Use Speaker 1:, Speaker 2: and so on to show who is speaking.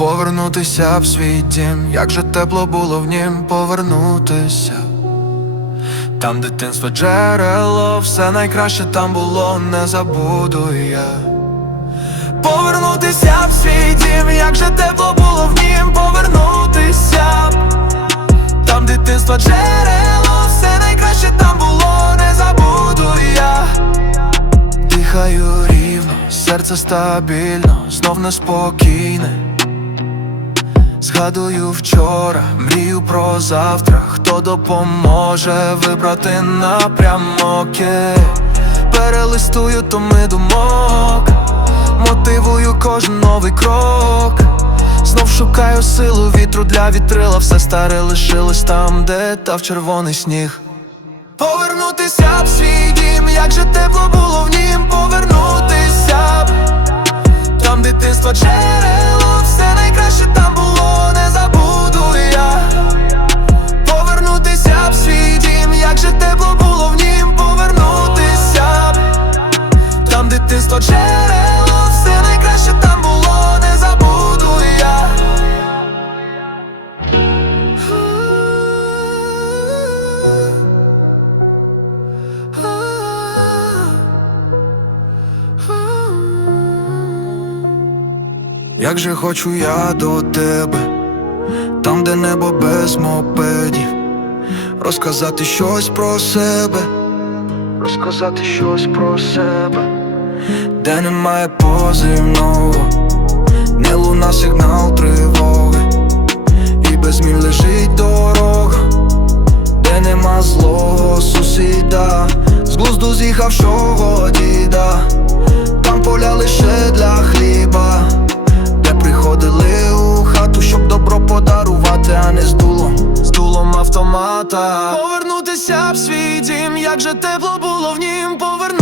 Speaker 1: Повернутися в свій дім, як же тепло було в нім повернутися. Там дитинство джерело, все найкраще там було, не забуду я. Повернутися в свій дім, як же тепло було в нім повернутися. Там дитинство джерело, все найкраще там було, не забуду я. Дихаю рівно, серце стабільно, знов неспокійне. Згадую вчора, мрію про завтра, хто допоможе вибрати напрямок. Є. Перелистую томи думок, мотивую кожен новий крок. Знов шукаю силу вітру для вітрила, все старе лишилось там, де тав червоний сніг. Повернутися б в свій дім, як же тепло було в нім, повернутися б Там дитинство джерело, Як же хочу я до тебе, там, де небо без мопедів, розказати щось про себе, розказати щось про себе, де немає позивного, не луна сигнал тривоги, і без змін лежить дорога, де нема злого сусіда, з глузду з'їхавшого діда, там поля лише для хліба Повернутися в свій дім, як же тепло було в нім, повернутися